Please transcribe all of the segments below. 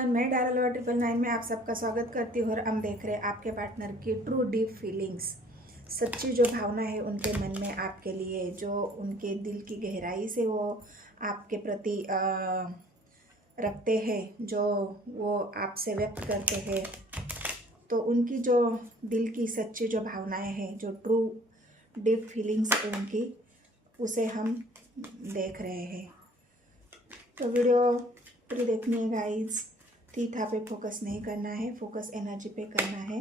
Everyone, मैं dial 999 में आप सबका स्वागत करती हूँ और हम देख रहे हैं आपके पार्टनर की ट्रू डीप फीलिंग्स। सच्ची जो भावना है उनके मन में आपके लिए, जो उनके दिल की गहराई से वो आपके प्रति रखते हैं, जो वो आपसे व्यक्त करते हैं। तो उनकी जो दिल की सच्ची जो भावनाएं हैं, जो ट्रू डीप फीलिंग्स है उनकी, उसे हम देख रहे हैं। तो वीडियो पूरी देखनी है गाइस। थीथा पे फोकस नहीं करना है, फोकस एनर्जी पे करना है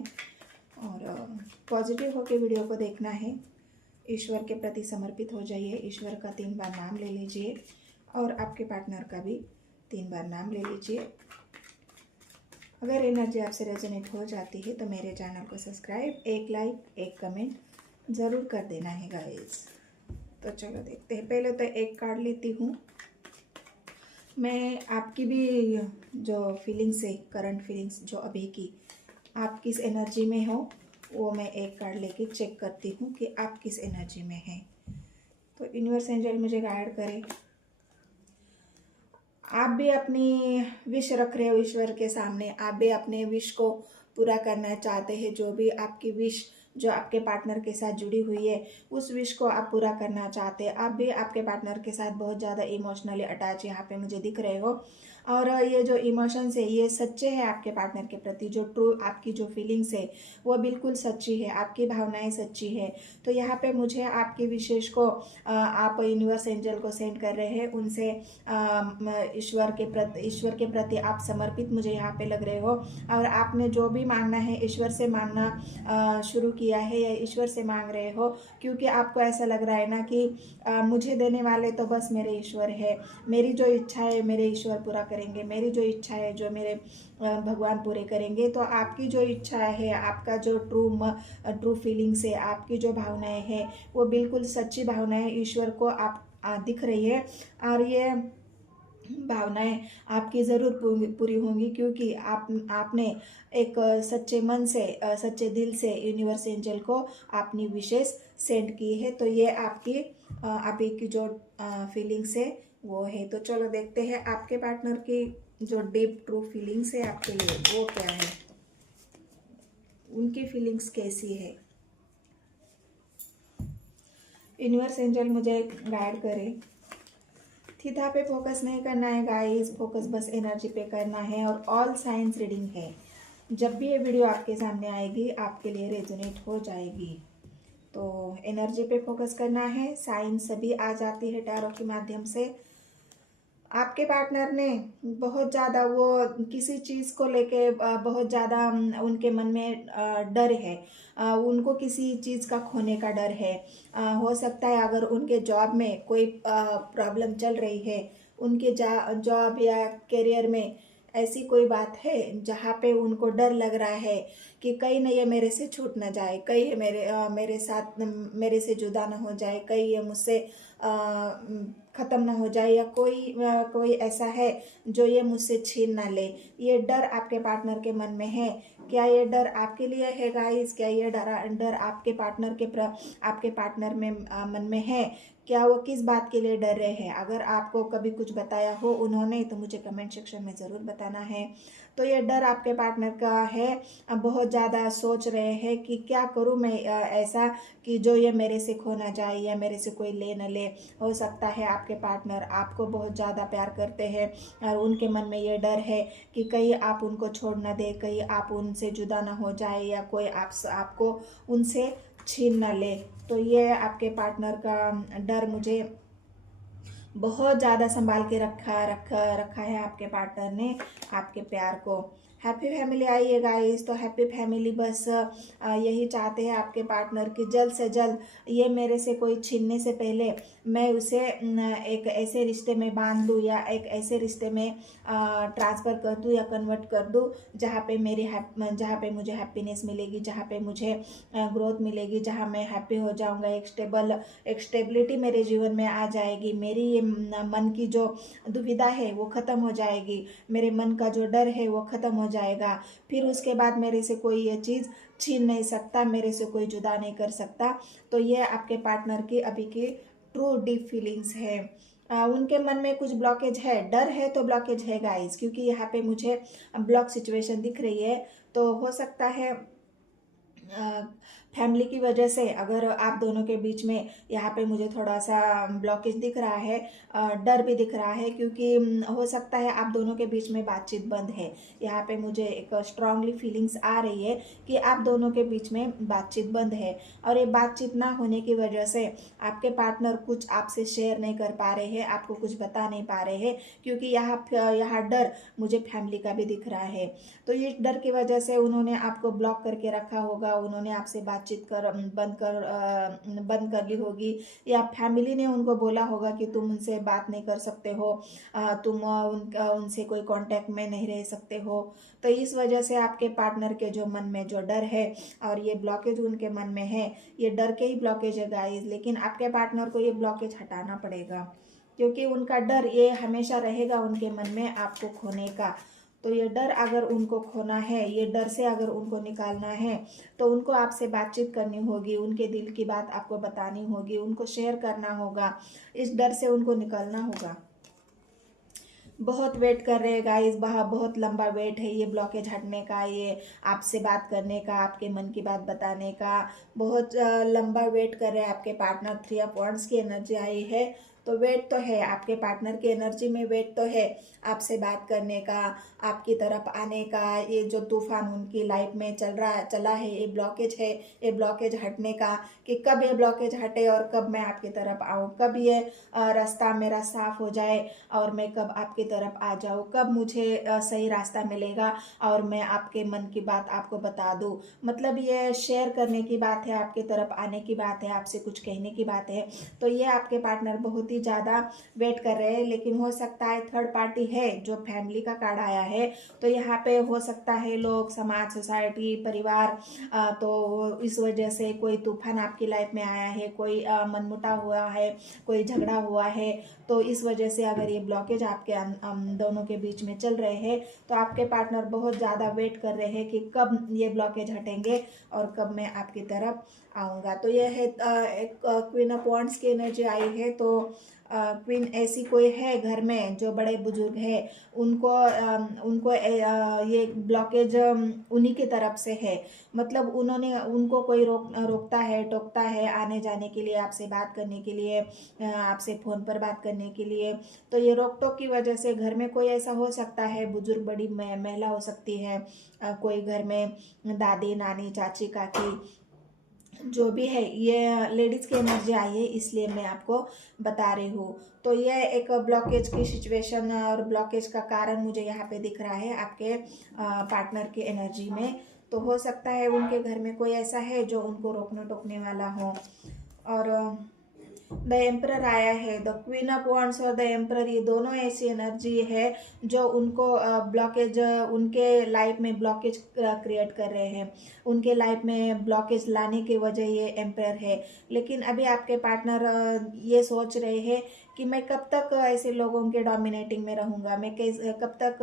और पॉजिटिव होके वीडियो को देखना है। ईश्वर के प्रति समर्पित हो जाइए, ईश्वर का 3 बार नाम ले लीजिए और आपके पार्टनर का भी 3 बार नाम ले लीजिए। अगर एनर्जी आपसे रेजोनेट हो जाती है तो मेरे चैनल को सब्सक्राइब, एक लाइक, एक कमेंट ज़रूर कर देना है गाइस। तो चलो देखते हैं। पहले तो एक कार्ड लेती हूँ मैं। आपकी भी जो फीलिंग्स है, करंट फीलिंग्स जो अभी की, आप किस एनर्जी में हो वो मैं एक कार्ड लेके चेक करती हूँ कि आप किस एनर्जी में हैं। तो यूनिवर्स एंजल मुझे गाइड करे। आप भी अपनी विश रख रहे हो ईश्वर के सामने, आप भी अपने विश को पूरा करना चाहते हैं। जो भी आपकी विश जो आपके पार्टनर के साथ जुड़ी हुई है, उस विश को आप पूरा करना चाहते हैं। आप भी आपके पार्टनर के साथ बहुत ज़्यादा इमोशनली अटैच यहाँ पे मुझे दिख रहे हो और ये जो इमोशंस है ये सच्चे हैं आपके पार्टनर के प्रति। जो ट्रू आपकी जो फीलिंग्स है वो बिल्कुल सच्ची है, आपकी भावनाएं सच्ची है। तो यहाँ पे मुझे आपकी विशेष को आप यूनिवर्स एंजल को सेंड कर रहे हैं, उनसे ईश्वर के प्रति आप समर्पित मुझे यहाँ पे लग रहे हो और आपने जो भी मांगना है ईश्वर से मांगना शुरू किया है या ईश्वर से मांग रहे हो, क्योंकि आपको ऐसा लग रहा है ना कि मुझे देने वाले तो बस मेरे ईश्वर है। मेरी जो इच्छा है मेरे ईश्वर पूरा करेंगे, मेरी जो इच्छा है जो मेरे भगवान पूरे करेंगे। तो आपकी जो इच्छा है, आपका जो ट्रू फीलिंग्स है, आपकी जो भावनाएं हैं वो बिल्कुल सच्ची भावनाएं ईश्वर को आप दिख रही है और ये भावनाएं आपकी ज़रूर पूरी होंगी, क्योंकि आपने एक सच्चे मन से, सच्चे दिल से यूनिवर्स एंजल को अपनी विशेष सेंड की है। तो ये आपकी अभी की जो फीलिंग्स है वो है। तो चलो देखते हैं आपके पार्टनर की जो डीप ट्रू फीलिंग्स है आपके लिए वो क्या है, उनकी फीलिंग्स कैसी है। यूनिवर्स एंजल मुझे गाइड करे। थीथा पे फोकस नहीं करना है गाइस, फोकस बस एनर्जी पे करना है और ऑल साइंस रीडिंग है। जब भी ये वीडियो आपके सामने आएगी आपके लिए रेजोनेट हो जाएगी। तो एनर्जी पे फोकस करना है, साइंस सभी आ जाती है टैरो के माध्यम से। आपके पार्टनर ने बहुत ज़्यादा वो किसी चीज़ को लेके बहुत ज़्यादा उनके मन में डर है। उनको किसी चीज़ का खोने का डर है। हो सकता है अगर उनके जॉब में कोई प्रॉब्लम चल रही है, उनके जॉब या करियर में ऐसी कोई बात है जहाँ पे उनको डर लग रहा है कि कहीं ना ये मेरे से छूट ना जाए, कहीं ये मेरे साथ मेरे से जुदा ना हो जाए, कहीं ये मुझसे ख़त्म ना हो जाए, या कोई ऐसा है जो ये मुझसे छीन ना ले। ये डर आपके पार्टनर के मन में है। क्या ये डर आपके लिए है गाइस? क्या ये डर आपके पार्टनर में मन में है? क्या वो किस बात के लिए डर रहे हैं? अगर आपको कभी कुछ बताया हो उन्होंने तो मुझे कमेंट सेक्शन में ज़रूर बताना है। तो ये डर आपके पार्टनर का है, बहुत ज़्यादा सोच रहे हैं कि क्या करूँ मैं ऐसा कि जो ये मेरे से खो ना जाए या मेरे से कोई ले न ले। हो सकता है आपके पार्टनर आपको बहुत ज़्यादा प्यार करते हैं और उनके मन में ये डर है कि कहीं आप उनको छोड़ ना दे, कहीं आप उनसे जुदा ना हो जाए या कोई आपको उनसे छीन ना ले। तो ये आपके पार्टनर का डर मुझे बहुत ज़्यादा संभाल के रखा है आपके पार्टनर ने आपके प्यार को। हैप्पी फैमिली आई है गाइस। तो हैप्पी फैमिली बस यही चाहते हैं आपके पार्टनर कि जल्द से जल्द ये मेरे से कोई छीनने से पहले मैं उसे एक ऐसे रिश्ते में बांध दूँ या एक ऐसे रिश्ते में ट्रांसफ़र कर दूँ या कन्वर्ट कर दूँ जहाँ पे मुझे हैप्पीनेस मिलेगी, जहाँ पे मुझे ग्रोथ मिलेगी, जहाँ मैं हैप्पी हो जाऊँगा। एक स्टेबिलिटी मेरे जीवन में आ जाएगी। मेरी ये मन की जो दुविधा है वो ख़त्म हो जाएगी, मेरे मन का जो डर है वो ख़त्म हो जाएगा। फिर उसके बाद मेरे से कोई ये चीज़ छीन नहीं सकता, मेरे से कोई जुदा नहीं कर सकता। तो ये आपके पार्टनर की अभी की ट्रू डीप फीलिंग्स है। उनके मन में कुछ ब्लॉकेज है, डर है तो ब्लॉकेज है गाइस, क्योंकि यहाँ पे मुझे ब्लॉक सिचुएशन दिख रही है। तो हो सकता है फैमिली की वजह से अगर आप दोनों के बीच में यहाँ पे मुझे थोड़ा सा ब्लॉकेज दिख रहा है, डर भी दिख रहा है, क्योंकि हो सकता है आप दोनों के बीच में बातचीत बंद है। यहाँ पे मुझे एक स्ट्रांगली फीलिंग्स आ रही है कि आप दोनों के बीच में बातचीत बंद है, और ये बातचीत ना होने की वजह से आपके पार्टनर कुछ आपसे शेयर नहीं कर पा रहे हैं, आपको कुछ बता नहीं पा रहे हैं, क्योंकि यहाँ डर मुझे फैमिली का भी दिख रहा है। तो ये डर की वजह से उन्होंने आपको ब्लॉक करके रखा होगा, उन्होंने आपसे बातचीत बंद कर ली होगी, या फैमिली ने उनको बोला होगा कि तुम उनसे बात नहीं कर सकते हो, तुम उनसे कोई कांटेक्ट में नहीं रह सकते हो। तो इस वजह से आपके पार्टनर के जो मन में जो डर है और ये ब्लॉकेज उनके मन में है, ये डर के ही ब्लॉकेज है गाइस। लेकिन आपके पार्टनर को ये ब्लॉकेज हटाना पड़ेगा, क्योंकि उनका डर ये हमेशा रहेगा उनके मन में आपको खोने का। तो ये डर अगर उनको खोना है, ये डर से अगर उनको निकालना है, तो उनको आपसे बातचीत करनी होगी, उनके दिल की बात आपको बतानी होगी, उनको शेयर करना होगा, इस डर से उनको निकलना होगा। बहुत वेट कर रहे हैं गाइस, बहुत लंबा वेट है ये ब्लॉकेज हटने का, ये आपसे बात करने का, आपके मन की बात बताने का, बहुत लंबा वेट कर रहे हैं आपके पार्टनर। 3 ऑफ वांड्स की एनर्जी आई है, तो वेट तो है आपके पार्टनर की एनर्जी में, वेट तो है आपसे बात करने का, आपकी तरफ आने का। ये जो तूफान उनकी लाइफ में चला है, ये ब्लॉकेज है, ये ब्लॉकेज हटने का, कि कब ये ब्लॉकेज हटे और कब मैं आपकी तरफ आऊँ, कब ये रास्ता मेरा साफ हो जाए और मैं कब आपकी तरफ आ जाऊँ, कब मुझे सही रास्ता मिलेगा और मैं आपके मन की बात आपको बता दूँ। मतलब ये शेयर करने की बात है, आपकी तरफ आने की बात है, आपसे कुछ कहने की बात है। तो ये आपके पार्टनर बहुत ही ज़्यादा वेट कर रहे हैं, लेकिन हो सकता है थर्ड पार्टी है, जो फैमिली का कार्ड आया है, तो यहाँ पे हो सकता है लोग, समाज, सोसाइटी, परिवार, तो इस वजह से कोई तूफान आपकी लाइफ में आया है, कोई मनमुटाव हुआ है, कोई झगड़ा हुआ है। तो इस वजह से अगर ये ब्लॉकेज आपके दोनों के बीच में चल रहे हैं, तो आपके पार्टनर बहुत ज़्यादा वेट कर रहे हैं कि कब ये ब्लॉकेज हटेंगे और कब मैं आपकी तरफ आऊँगा। तो ये है एक क्वीन ऑफ वांड्स की एनर्जी आई है। तो क्वीन ऐसी कोई है घर में जो बड़े बुजुर्ग है, उनको ये ब्लॉकेज उन्हीं की तरफ से है। मतलब उनको कोई रोकता है, टोकता है आने जाने के लिए, आपसे बात करने के लिए, आपसे फ़ोन पर बात करने के लिए। तो ये रोक टोक की वजह से घर में कोई ऐसा हो सकता है, बुजुर्ग बड़ी महिला हो सकती है, कोई घर में दादी, नानी, चाची, काकी, जो भी है, ये लेडीज़ की एनर्जी आई है, इसलिए मैं आपको बता रही हूँ। तो ये एक ब्लॉकेज की सिचुएशन और ब्लॉकेज का कारण मुझे यहाँ पे दिख रहा है आपके पार्टनर की एनर्जी में। तो हो सकता है उनके घर में कोई ऐसा है जो उनको रोकने टोकने वाला हो। और द एम्परर आया है, द क्वीन ऑफ वांड्स और द एम्परर, ये दोनों ऐसी एनर्जी है जो उनको ब्लॉकेज, उनके लाइफ में ब्लॉकेज क्रिएट कर रहे हैं, उनके लाइफ में ब्लॉकेज लाने की वजह ये एम्परर है। लेकिन अभी आपके पार्टनर ये सोच रहे हैं कि मैं कब तक ऐसे लोगों के डोमिनेटिंग में रहूँगा, मैं कब तक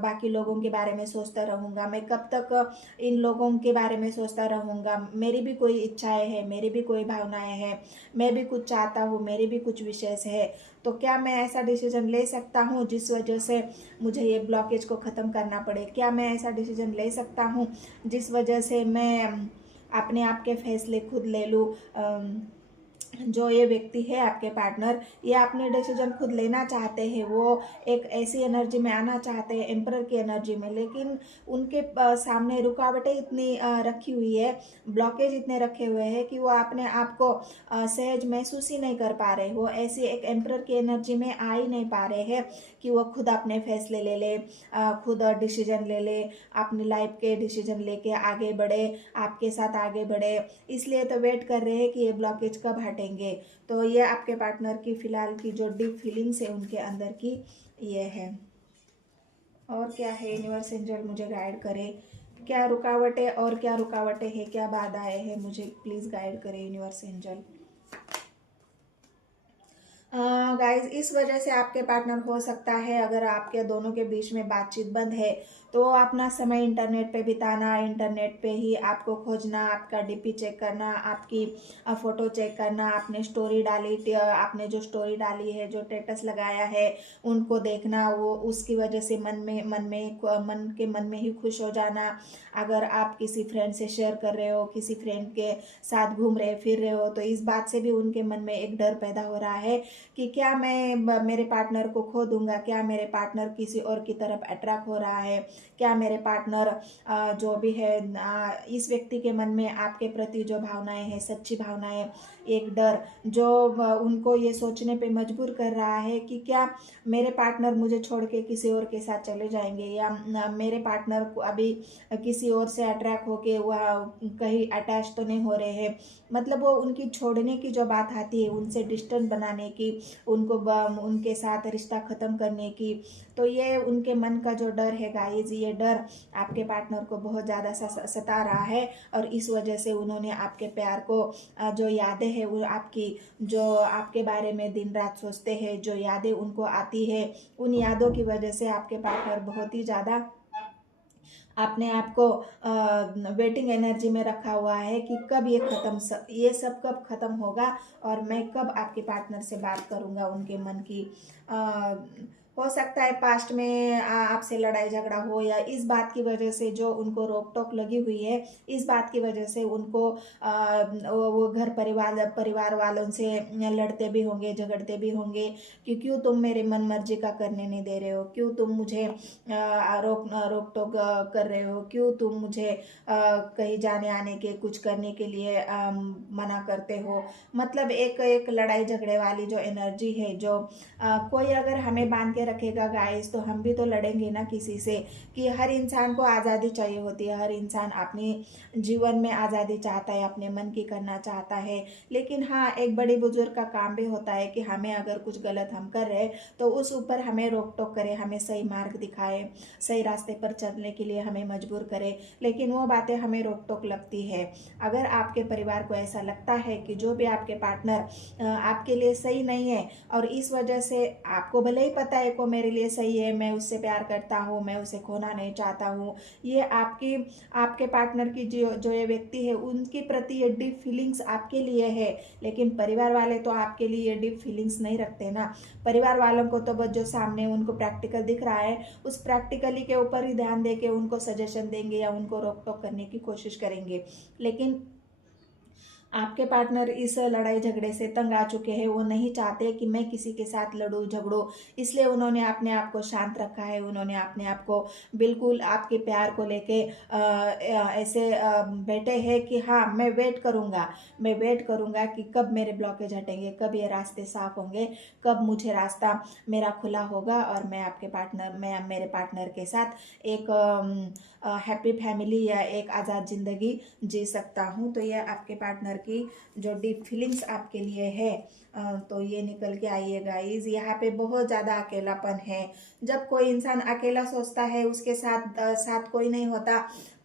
बाकी लोगों के बारे में सोचता रहूँगा, मैं कब तक इन लोगों के बारे में सोचता रहूँगा। मेरी भी कोई इच्छाएं हैं, मेरी भी कोई भावनाएं हैं, मैं भी कुछ चाहता हूँ, मेरी भी कुछ विशेष है। तो क्या मैं ऐसा डिसीजन ले सकता हूँ जिस वजह से मुझे ये ब्लॉकेज को ख़त्म करना पड़े? क्या मैं ऐसा डिसीजन ले सकता हूँ जिस वजह से मैं अपने आप के फैसले खुद ले लूँ? जो ये व्यक्ति है आपके पार्टनर, ये अपने डिसीजन खुद लेना चाहते हैं, वो एक ऐसी एनर्जी में आना चाहते हैं, एम्परर की एनर्जी में, लेकिन उनके सामने रुकावटें इतनी रखी हुई है, ब्लॉकेज इतने रखे हुए हैं कि वो अपने आप को सहज महसूस ही नहीं कर पा रहे। वो ऐसी एक एम्परर की एनर्जी में आ ही नहीं पा रहे हैं कि वो खुद अपने फैसले ले ले, खुद डिसीजन ले ले, अपनी लाइफ के डिसीजन लेके आगे बढ़े, आपके साथ आगे बढ़े। इसलिए तो वेट कर रहे हैं कि ये ब्लॉकेज कब हटेंगे। तो ये आपके पार्टनर की फ़िलहाल की जो डीप फीलिंग्स है उनके अंदर की ये है। और क्या है, यूनिवर्स एंजल मुझे गाइड करे, क्या रुकावटें और क्या रुकावटें हैं, क्या बाधाएं हैं, मुझे प्लीज़ गाइड करें यूनिवर्स एंजल। गाइस, इस वजह से आपके पार्टनर हो सकता है, अगर आपके दोनों के बीच में बातचीत बंद है, तो अपना समय इंटरनेट पे बिताना, इंटरनेट पे ही आपको खोजना, आपका डीपी चेक करना, आपकी फ़ोटो चेक करना, आपने स्टोरी डाली, आपने जो स्टोरी डाली है, जो स्टेटस लगाया है, उनको देखना, वो उसकी वजह से मन में ही खुश हो जाना। अगर आप किसी फ्रेंड से शेयर कर रहे हो, किसी फ्रेंड के साथ घूम रहे फिर रहे हो, तो इस बात से भी उनके मन में एक डर पैदा हो रहा है कि क्या मैं मेरे पार्टनर को खो दूंगा, क्या मेरे पार्टनर किसी और की तरफ अट्रैक्ट हो रहा है, क्या मेरे पार्टनर जो भी है इस व्यक्ति के मन में आपके प्रति जो भावनाएं हैं, सच्ची भावनाएं, एक डर जो उनको ये सोचने पे मजबूर कर रहा है कि क्या मेरे पार्टनर मुझे छोड़ के किसी और के साथ चले जाएंगे, या मेरे पार्टनर को अभी किसी और से अट्रैक्ट होके वह कहीं अटैच तो नहीं हो रहे हैं। मतलब वो उनकी छोड़ने की जो बात आती है, उनसे डिस्टेंस बनाने की, उनको उनके साथ रिश्ता ख़त्म करने की, तो ये उनके मन का जो डर है गाइज, ये डर आपके पार्टनर को बहुत ज़्यादा सता रहा है। और इस वजह से उन्होंने आपके प्यार को जो यादें हैं, वो आपकी जो आपके बारे में दिन रात सोचते हैं, जो यादें उनको आती है, उन यादों की वजह से आपके पार्टनर बहुत ही ज़्यादा अपने आप को वेटिंग एनर्जी में रखा हुआ है कि कब ये सब कब ख़त्म होगा और मैं कब आपके पार्टनर से बात करूंगा। उनके मन की हो सकता है पास्ट में आपसे लड़ाई झगड़ा हो, या इस बात की वजह से जो उनको रोक टोक लगी हुई है, इस बात की वजह से उनको वो घर परिवार वालों से लड़ते भी होंगे, झगड़ते भी होंगे कि क्यों तुम मेरे मन मर्जी का करने नहीं दे रहे हो, क्यों तुम मुझे रोक टोक कर रहे हो, क्यों तुम मुझे कहीं जाने आने के कुछ करने के लिए मना करते हो। मतलब एक एक लड़ाई झगड़े वाली जो एनर्जी है, जो कोई अगर हमें बांध के रखेगा गाइस, तो हम भी तो लड़ेंगे ना किसी से। कि हर इंसान को आज़ादी चाहिए होती है, हर इंसान अपने जीवन में आज़ादी चाहता है, अपने मन की करना चाहता है। लेकिन हाँ, एक बड़ी बुजुर्ग का काम भी होता है कि हमें अगर कुछ गलत हम कर रहे हैं तो उस ऊपर हमें रोक टोक करे, हमें सही मार्ग दिखाए, सही रास्ते पर चलने के लिए हमें मजबूर करे। लेकिन वो बातें हमें रोक टोक लगती है। अगर आपके परिवार को ऐसा लगता है कि जो भी आपके पार्टनर आपके लिए सही नहीं है, और इस वजह से आपको भले ही पता है को मेरे लिए सही है, मैं उससे प्यार करता हूँ, मैं उसे खोना नहीं चाहता हूँ, ये आपके पार्टनर की जो ये व्यक्ति है, उनके प्रति ये डीप फीलिंग्स आपके लिए है। लेकिन परिवार वाले तो आपके लिए ये डीप फीलिंग्स नहीं रखते ना। परिवार वालों को तो बस जो सामने उनको प्रैक्टिकल दिख रहा है, उस प्रैक्टिकली के ऊपर ही ध्यान देके उनको सजेशन देंगे या उनको रोक टोक करने की कोशिश करेंगे। लेकिन आपके पार्टनर इस लड़ाई झगड़े से तंग आ चुके हैं, वो नहीं चाहते कि मैं किसी के साथ लड़ूं झगड़ूं, इसलिए उन्होंने अपने आप को शांत रखा है। उन्होंने अपने आप को बिल्कुल आपके प्यार को लेके ऐसे बैठे हैं कि हाँ, मैं वेट करूंगा कि कब मेरे ब्लॉकेज हटेंगे, कब ये रास्ते साफ होंगे, कब मुझे रास्ता मेरा खुला होगा और मैं मेरे पार्टनर के साथ एक हैप्पी फैमिली या एक आज़ाद ज़िंदगी जी सकता हूँ। तो ये आपके पार्टनर की जो डीप फीलिंग्स आपके लिए है, तो ये निकल के आइए गाइज। यहाँ पे बहुत ज़्यादा अकेलापन है। जब कोई इंसान अकेला सोचता है, उसके साथ कोई नहीं होता,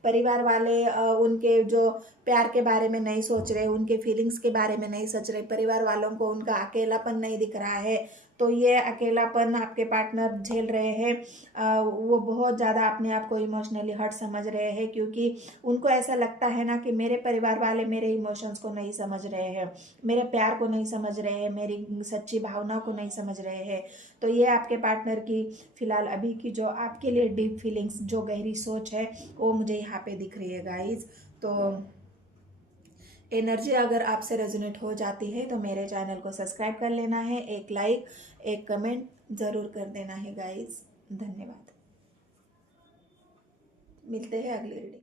परिवार वाले उनके जो प्यार के बारे में नहीं सोच रहे, उनके फीलिंग्स के बारे में नहीं सोच रहे, परिवार वालों को उनका अकेलापन नहीं दिख रहा है, तो ये अकेलापन आपके पार्टनर झेल रहे हैं। वो बहुत ज़्यादा अपने आप को इमोशनली हर्ट समझ रहे हैं, क्योंकि उनको ऐसा लगता है ना कि मेरे परिवार वाले मेरे इमोशंस को नहीं समझ रहे हैं, मेरे प्यार को नहीं समझ रहे हैं, मेरी सच्ची भावना को नहीं समझ रहे हैं। तो ये आपके पार्टनर की फिलहाल अभी की जो आपके लिए डीप फीलिंग्स, जो गहरी सोच है, वो मुझे यहाँ पे दिख रही है गाइज। तो एनर्जी अगर आपसे रेजोनेट हो जाती है तो मेरे चैनल को सब्सक्राइब कर लेना है, एक लाइक एक कमेंट ज़रूर कर देना है गाइज। धन्यवाद। मिलते हैं अगली रीडिंग।